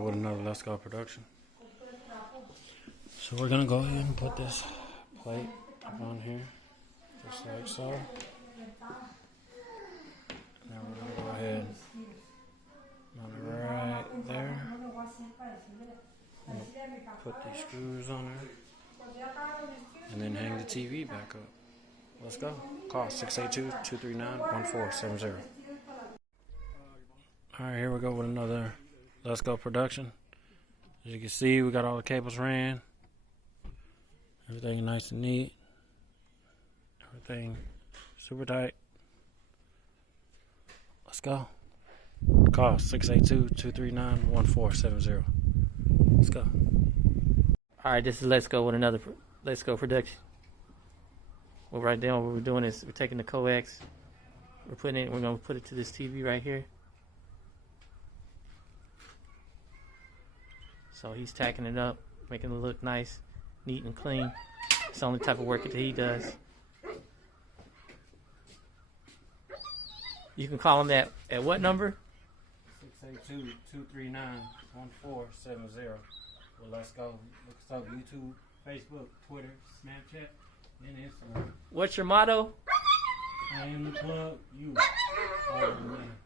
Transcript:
with another Let's Go production. So we're gonna go ahead and put this plate up on here, just like so. Now we're gonna go ahead and mount it right there. Put these screws on there, and then hang the TV back up. Let's go. Call 682-239-1470. Alright, here we go with another Let's Go production. As you can see, we got all the cables ran. Everything nice and neat. Everything super tight. Let's go. Call 682-239-1470. Let's go. Alright, this is Let's Go with another Let's Go production. Well, right now what we're doing is we're taking the Coax, we're gonna put it to this TV right here. So he's tacking it up, making it look nice, neat and clean. It's the only type of work that he does. You can call him at what number? 682-239-1470. Well, let's go. Look us up: YouTube, Facebook, Twitter, Snapchat, and Instagram. What's your motto? I am the plug, you are the man.